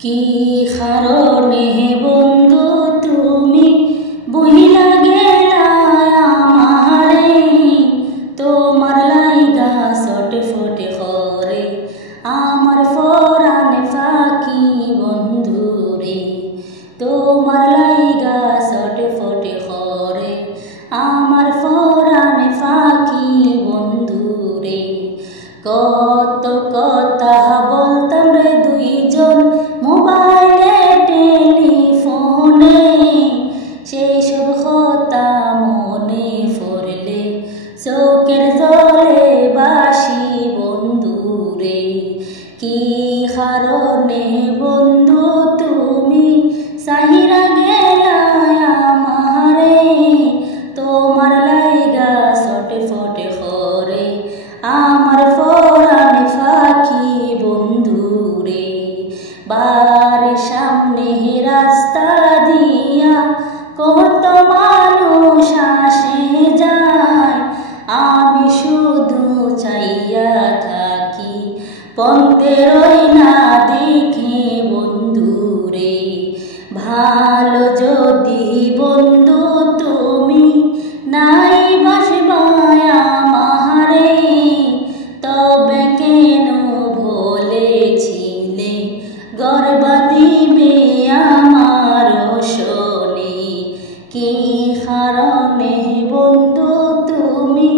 কি কারণে বন্ধু তুমি বহিলা গেলা আমারে, তোমার লাইগা ছটফটে করে আমার পরাণ ফাঁকি বন্ধুরে, তোমার লাইগা ছটফটে করে আমার পরাণ ফাঁকি বন্ধুরে। কত কথা বলতাম রে দুইজন মোবাইলে টেলিফোনে, সেই সব কথা মনে পড়লে চোখের জলে বাসি বন্ধুরে। কি কারণে বন্ধু তুমি সাহিরা গেলা আমারে, তোমার লাইগা ছটফটে করে আমার পরাণ ফাঁকি বন্ধুরে। বাড়ির সামনে রাস্তা দিয়া কত মানুষ আসে যায়, আমি শুধু চাইয়া থাকি পন্থের না দেখে বন্ধুরে। ভালো যদি বন্ধু তুমি নাই বাসবায় আমারে, তবে কেন বলেছিলে ঘর বাঁধিবে আমার শোনে। কি কারণে বন্ধু তুমি